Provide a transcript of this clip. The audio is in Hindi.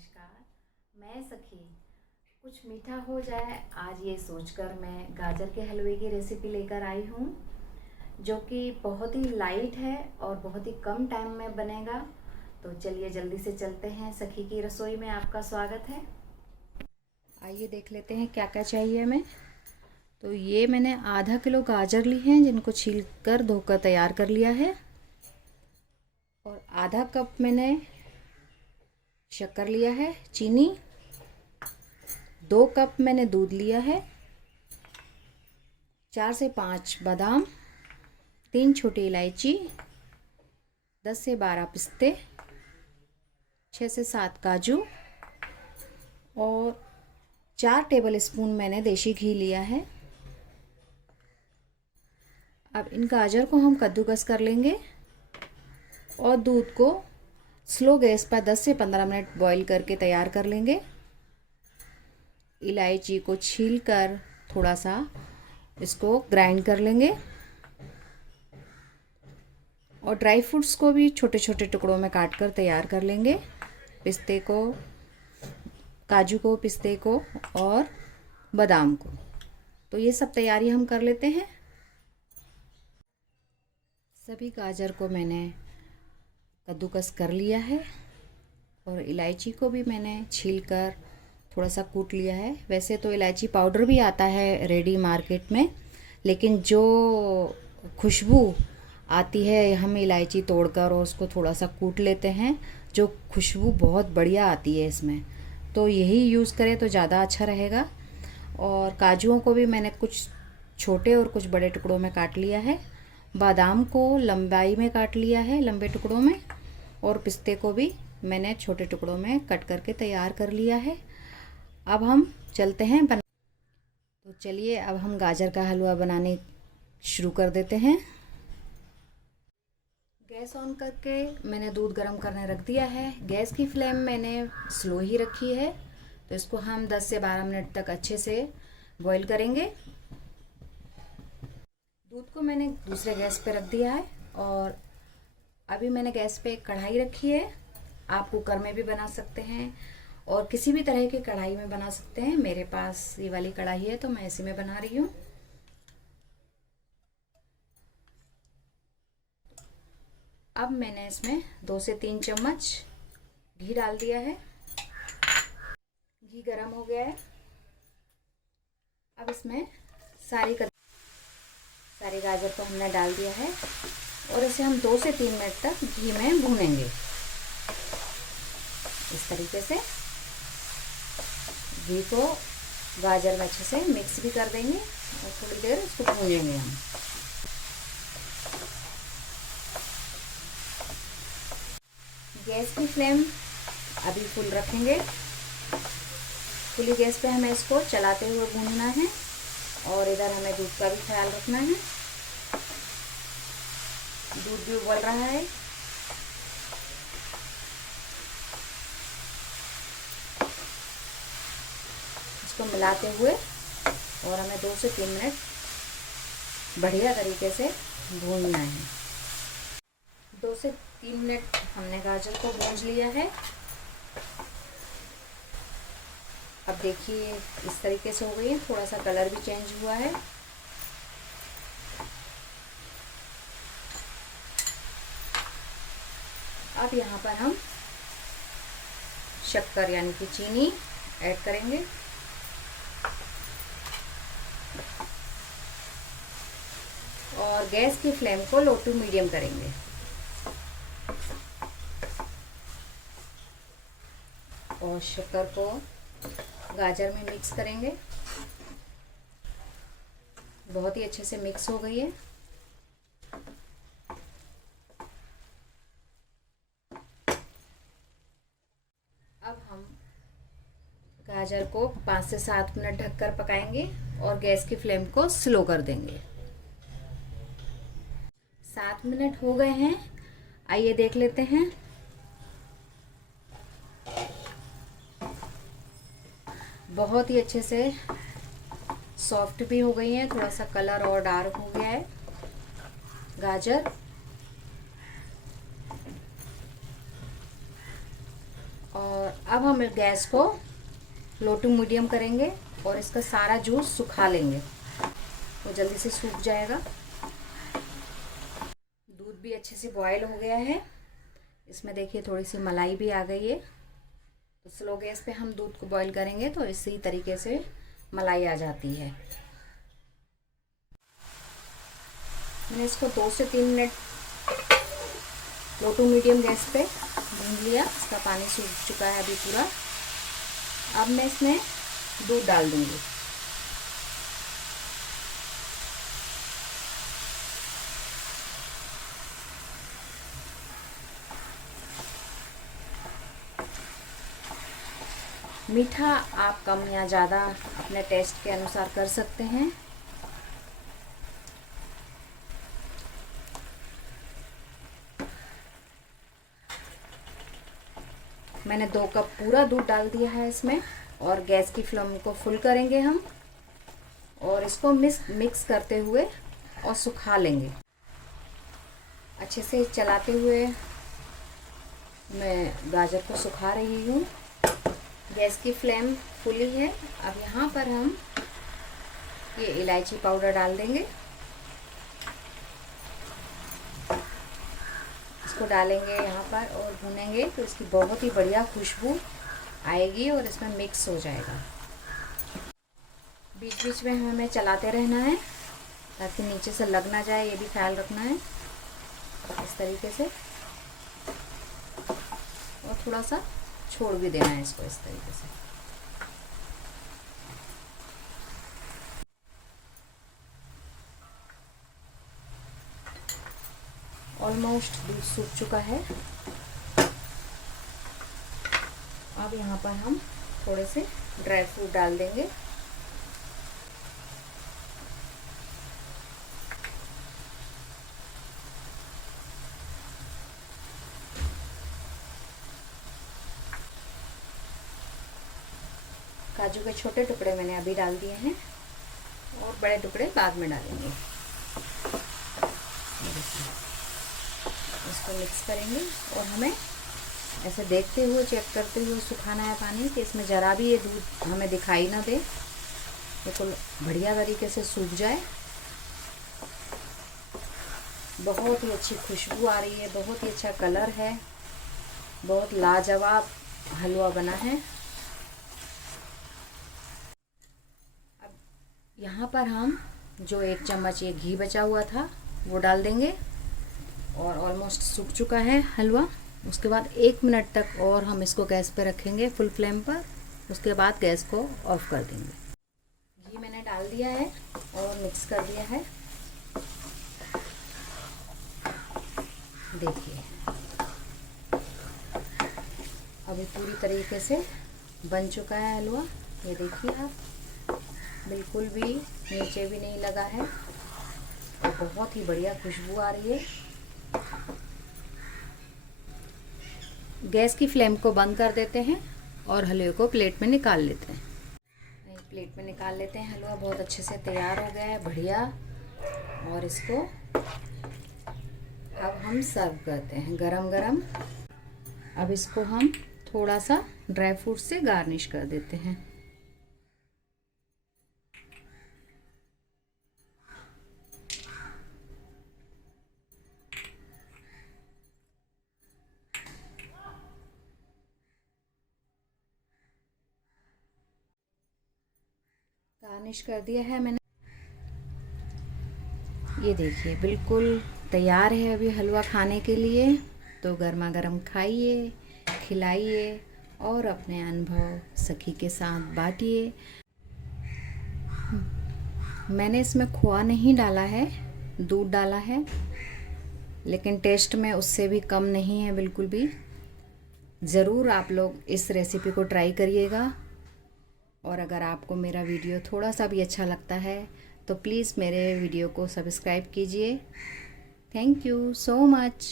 नमस्कार। मैं सखी। कुछ मीठा हो जाए आज ये सोचकर मैं गाजर के हलवे की रेसिपी लेकर आई हूँ, जो कि बहुत ही लाइट है और बहुत ही कम टाइम में बनेगा। तो चलिए जल्दी से चलते हैं, सखी की रसोई में आपका स्वागत है। आइए देख लेते हैं क्या क्या चाहिए हमें। तो ये मैंने आधा किलो गाजर ली हैं, जिनको छील कर धोकर तैयार कर लिया है। और आधा कप मैंने शक्कर लिया है, चीनी। 2 कप मैंने दूध लिया है। 4 से 5 बादाम, 3 छोटी इलायची, 10 से 12 पिस्ते, 6 से 7 काजू और 4 टेबल स्पून मैंने देसी घी लिया है। अब इन गाजर को हम कद्दूकस कर लेंगे और दूध को स्लो गैस पर 10 से 15 मिनट बॉईल करके तैयार कर लेंगे। इलायची को छीलकर थोड़ा सा इसको ग्राइंड कर लेंगे और ड्राई फ्रूट्स को भी छोटे छोटे टुकड़ों में काट कर तैयार कर लेंगे। पिस्ते को, काजू को, पिस्ते को और बादाम को। तो ये सब तैयारी हम कर लेते हैं। सभी गाजर को मैंने कद्दूकस कर लिया है और इलायची को भी मैंने छीलकर थोड़ा सा कूट लिया है। वैसे तो इलायची पाउडर भी आता है रेडी मार्केट में, लेकिन जो खुशबू आती है, हम इलायची तोड़कर और उसको थोड़ा सा कूट लेते हैं, जो खुशबू बहुत बढ़िया आती है इसमें। तो यही यूज़ करें तो ज़्यादा अच्छा रहेगा। और काजुओं को भी मैंने कुछ छोटे और कुछ बड़े टुकड़ों में काट लिया है। बादाम को लंबाई में काट लिया है, लंबे टुकड़ों में। और पिस्ते को भी मैंने छोटे टुकड़ों में कट करके तैयार कर लिया है। अब हम चलते हैं तो चलिए अब हम गाजर का हलवा बनाने शुरू कर देते हैं। गैस ऑन करके मैंने दूध गर्म करने रख दिया है। गैस की फ्लेम मैंने स्लो ही रखी है। तो इसको हम 10 से 12 मिनट तक अच्छे से बॉईल करेंगे। दूध को मैंने दूसरे गैस पे रख दिया है और अभी मैंने गैस पे एक कढ़ाई रखी है। आप कुकर में भी बना सकते हैं और किसी भी तरह की कढ़ाई में बना सकते हैं। मेरे पास ये वाली कढ़ाई है तो मैं इसी में बना रही हूँ। अब मैंने इसमें 2 से 3 चम्मच घी डाल दिया है। घी गरम हो गया है। अब इसमें सारे गाजर को हमने डाल दिया है और इसे हम 2 से 3 मिनट तक घी में भूनेंगे। इस तरीके से घी को गाजर में अच्छे से मिक्स भी कर देंगे और थोड़ी देर इसको भूनेंगे हम। गैस की फ्लेम अभी फुल रखेंगे। खुली गैस पे हमें इसको चलाते हुए भूनना है और इधर हमें दूध का भी ख्याल रखना है। दूध भी उबल रहा है। इसको मिलाते हुए और हमें 2 से 3 मिनट बढ़िया तरीके से भूनना है। 2 से 3 मिनट हमने गाजर को भून लिया है। अब देखिए इस तरीके से हो गई है। थोड़ा सा कलर भी चेंज हुआ है। अब यहाँ पर हम शक्कर यानी कि चीनी ऐड करेंगे और गैस की फ्लेम को लो टू मीडियम करेंगे। और शक्कर को गाजर में मिक्स करेंगे। बहुत ही अच्छे से मिक्स हो गई है। अब हम गाजर को 5 से 7 मिनट ढककर पकाएंगे और गैस की फ्लेम को स्लो कर देंगे। 7 मिनट हो गए हैं। आइए देख लेते हैं। बहुत ही अच्छे से सॉफ्ट भी हो गई है। थोड़ा सा कलर और डार्क हो गया है गाजर। और अब हम गैस को लो टू मीडियम करेंगे और इसका सारा जूस सुखा लेंगे, वो जल्दी से सूख जाएगा। दूध भी अच्छे से बॉयल हो गया है, इसमें देखिए थोड़ी सी मलाई भी आ गई है। तो स्लो गैस पे हम दूध को बॉईल करेंगे तो इसी तरीके से मलाई आ जाती है। मैंने इसको 2 से 3 minute low to medium gas पे भून लिया। इसका पानी सूख चुका है अभी पूरा। अब मैं इसमें दूध डाल दूंगी। मीठा आप कम या ज़्यादा अपने टेस्ट के अनुसार कर सकते हैं। मैंने 2 कप पूरा दूध डाल दिया है इसमें और गैस की फ्लेम को फुल करेंगे हम और इसको मिक्स करते हुए और सुखा लेंगे। अच्छे से चलाते हुए मैं गाजर को सुखा रही हूँ। गैस की फ्लेम फुली है। अब यहाँ पर हम ये इलायची पाउडर डाल देंगे। इसको डालेंगे यहाँ पर और भूनेंगे तो इसकी बहुत ही बढ़िया खुशबू आएगी और इसमें मिक्स हो जाएगा। बीच बीच में हमें चलाते रहना है ताकि नीचे से लग ना जाए, ये भी ख्याल रखना है। इस तरीके से और थोड़ा सा छोड़ भी देना है इसको इस तरीके से। ऑलमोस्ट दूध सूख चुका है। अब यहाँ पर हम थोड़े से ड्राई फ्रूट डाल देंगे। काजू के छोटे टुकड़े मैंने अभी डाल दिए हैं और बड़े टुकड़े बाद में डालेंगे। इसको मिक्स करेंगे और हमें ऐसे देखते हुए, चेक करते हुए सुखाना है पानी कि इसमें ज़रा भी ये दूध हमें दिखाई ना दे, बिल्कुल बढ़िया तरीके से सूख जाए। बहुत ही अच्छी खुशबू आ रही है, बहुत ही अच्छा कलर है, बहुत लाजवाब हलवा बना है। अब यहाँ पर हम जो 1 चम्मच ये घी बचा हुआ था वो डाल देंगे और ऑलमोस्ट सूख चुका है हलवा। उसके बाद 1 मिनट तक और हम इसको गैस पे रखेंगे फुल फ्लेम पर। उसके बाद गैस को ऑफ कर देंगे। घी मैंने डाल दिया है और मिक्स कर दिया है। देखिए अभी पूरी तरीके से बन चुका है हलवा। ये देखिए आप, बिल्कुल भी नीचे भी नहीं लगा है और बहुत ही बढ़िया खुशबू आ रही है। गैस की फ्लेम को बंद कर देते हैं और हलवे को प्लेट में निकाल लेते हैं। प्लेट में निकाल लेते हैं। हलवा बहुत अच्छे से तैयार हो गया है, बढ़िया। और इसको अब हम सर्व करते हैं गरम गरम। अब इसको हम थोड़ा सा ड्राई फ्रूट से गार्निश कर देते हैं। गार्निश कर दिया है मैंने। ये देखिए बिल्कुल तैयार है अभी हलवा खाने के लिए। तो गर्मा गर्म खाइए, खिलाइए और अपने अनुभव सखी के साथ बांटिए। मैंने इसमें खोआ नहीं डाला है, दूध डाला है, लेकिन टेस्ट में उससे भी कम नहीं है बिल्कुल भी। ज़रूर आप लोग इस रेसिपी को ट्राई करिएगा। और अगर आपको मेरा वीडियो थोड़ा सा भी अच्छा लगता है तो प्लीज़ मेरे वीडियो को सब्सक्राइब कीजिए। Thank you so much.